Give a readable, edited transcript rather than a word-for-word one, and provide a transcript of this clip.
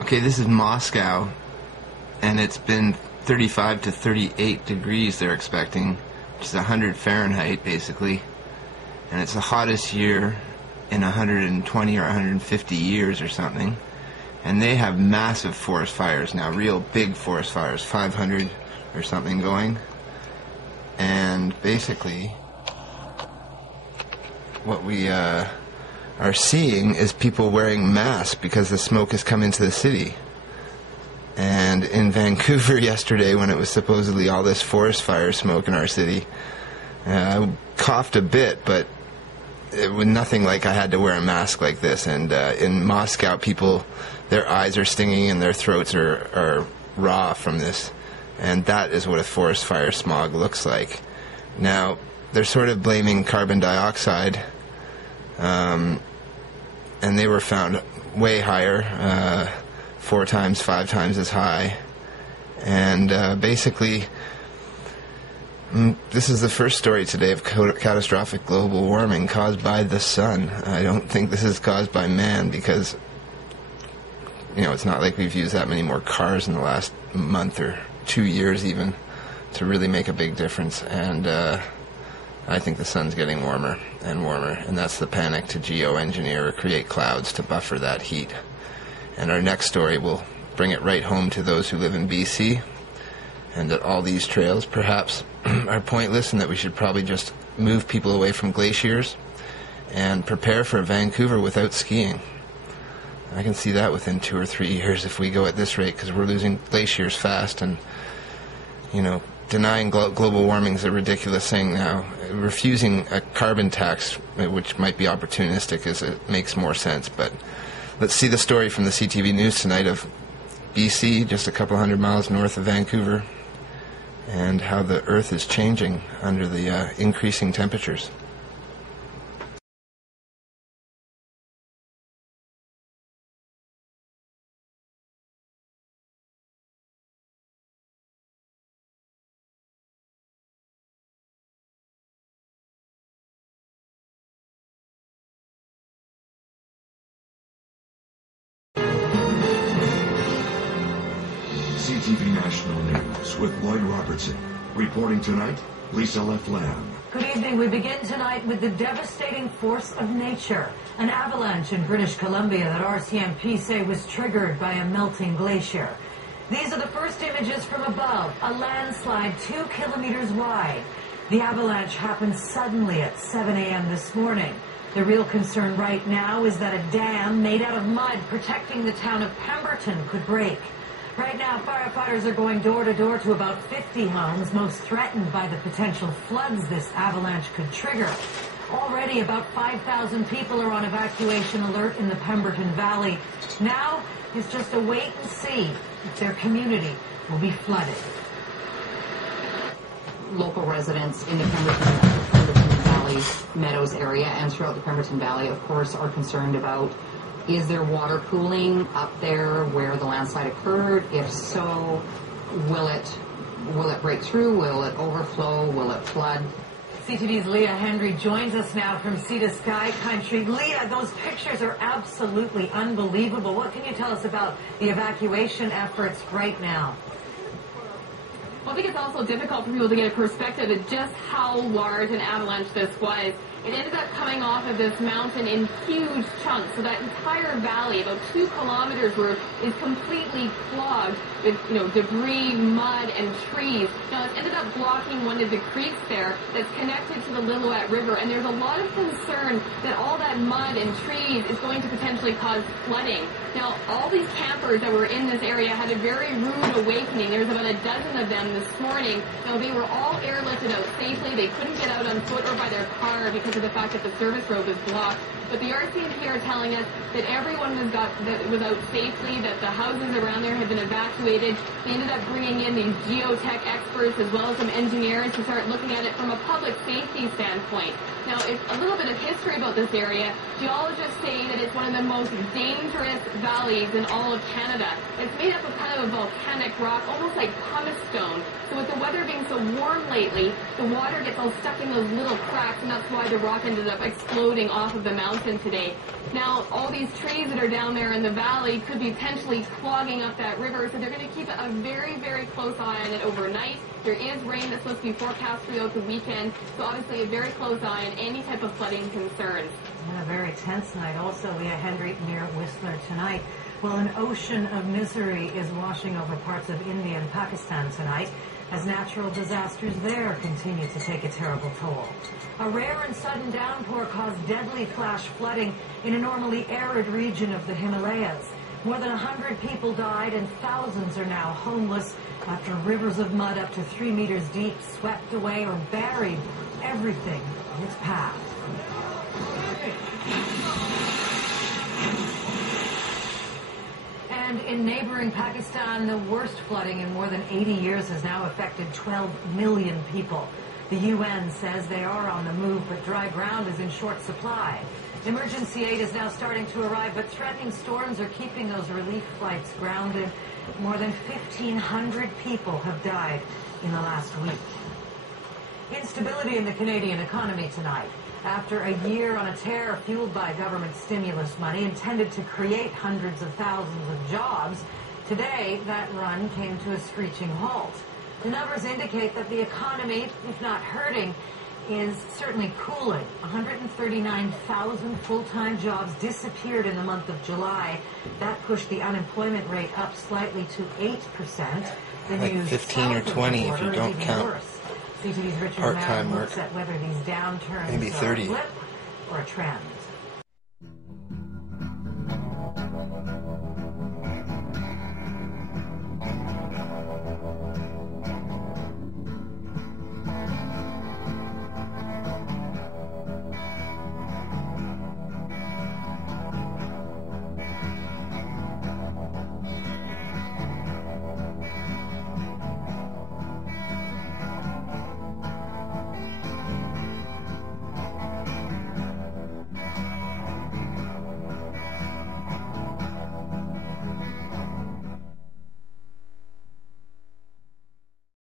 Okay, this is Moscow, and it's been 35 to 38 degrees they're expecting, which is 100 Fahrenheit basically, and it's the hottest year in 120 or 150 years or something, and they have massive forest fires now, real big forest fires, 500 or something going, and basically what we are seeing is people wearing masks because the smoke has come into the city. And in Vancouver yesterday, when it was supposedly all this forest fire smoke in our city, I coughed a bit, but it was nothing like I had to wear a mask like this. And in Moscow, people, their eyes are stinging and their throats are raw from this. And that is what a forest fire smog looks like. Now, they're sort of blaming carbon dioxide, and they were found way higher, 4 times, 5 times as high. And basically, this is the first story today of catastrophic global warming caused by the sun. I don't think this is caused by man because, it's not like we've used that many more cars in the last month or 2 years even to really make a big difference. And I think the sun's getting warmer and warmer, and that's the panic to geoengineer or create clouds to buffer that heat. And our next story will bring it right home to those who live in BC, and that all these trails perhaps are pointless and that we should probably just move people away from glaciers and prepare for Vancouver without skiing. I can see that within 2 or 3 years if we go at this rate, because we're losing glaciers fast, and denying global warming is a ridiculous thing now. Refusing a carbon tax, which might be opportunistic, it makes more sense. But let's see the story from the CTV News tonight of BC, just a couple hundred miles north of Vancouver, and how the Earth is changing under the increasing temperatures. CTV National News with Lloyd Robertson. Reporting tonight, Lisa Leflam. Good evening. We begin tonight with the devastating force of nature. An avalanche in British Columbia that RCMP say was triggered by a melting glacier. These are the first images from above. A landslide 2 kilometers wide. The avalanche happened suddenly at 7 a.m. this morning. The real concern right now is that a dam made out of mud protecting the town of Pemberton could break. Right now, firefighters are going door to door to about 50 homes, most threatened by the potential floods this avalanche could trigger. Already, about 5,000 people are on evacuation alert in the Pemberton Valley. Now, it's just a wait and see if their community will be flooded. Local residents in the Pemberton Valley Meadows area and throughout the Pemberton Valley, of course, are concerned about, is there water pooling up there where the landslide occurred? If so, will it break through? Will it overflow? Will it flood? CTV's Leah Hendry joins us now from Sea to Sky Country. Leah, those pictures are absolutely unbelievable. What can you tell us about the evacuation efforts right now? Well, I think it's also difficult for people to get a perspective of just how large an avalanche this was. It ended up coming off of this mountain in huge chunks, so that entire valley, about 2 kilometers worth, is completely clogged with, debris, mud, and trees. Now, it's ended up blocking one of the creeks there that's connected to the Lillooet River, and there's a lot of concern that all that mud and trees is going to potentially cause flooding. Now, all these campers that were in this area had a very rude awakening. There was about a dozen of them this morning. Now, they were all airlifted out safely. They couldn't get out on foot or by their car because of the fact that the service road was blocked. But the RCMP are telling us that everyone was out safely, that the houses around there had been evacuated. They ended up bringing in these geotech experts as well as some engineers to start looking at it from a public safety standpoint. Now, it's a little bit of history about this area. Geologists say that it's one of the most dangerous valleys in all of Canada. It's made up of kind of a volcanic rock, almost like pumice stone. So with the weather being so warm lately, the water gets all stuck in those little cracks, and that's why the rock ended up exploding off of the mountain today. Now, all these trees that are down there in the valley could be potentially clogging up that river, so they're going to keep a very, very close eye on it overnight. There is rain that's supposed to be forecast throughout the weekend, so obviously a very close eye on any type of flooding concerns. And a very tense night also, Leah Hendry, near Whistler tonight. Well, an ocean of misery is washing over parts of India and Pakistan tonight as natural disasters there continue to take a terrible toll. A rare and sudden downpour caused deadly flash flooding in a normally arid region of the Himalayas. More than 100 people died and thousands are now homeless after rivers of mud up to 3 meters deep swept away or buried everything in its path. And in neighboring Pakistan, the worst flooding in more than 80 years has now affected 12 million people. The UN says they are on the move, but dry ground is in short supply. Emergency aid is now starting to arrive, but threatening storms are keeping those relief flights grounded. More than 1,500 people have died in the last week. Instability in the Canadian economy tonight. After a year on a tear fueled by government stimulus money intended to create hundreds of thousands of jobs, today that run came to a screeching halt. The numbers indicate that the economy, if not hurting, is certainly cooling. 139,000 full-time jobs disappeared in the month of July. That pushed the unemployment rate up slightly to 8%. The like news 15 or 20 if you don't count CTV's Richard part-time Madden work. looks at whether these downturns Maybe are 30. a blip or a trend.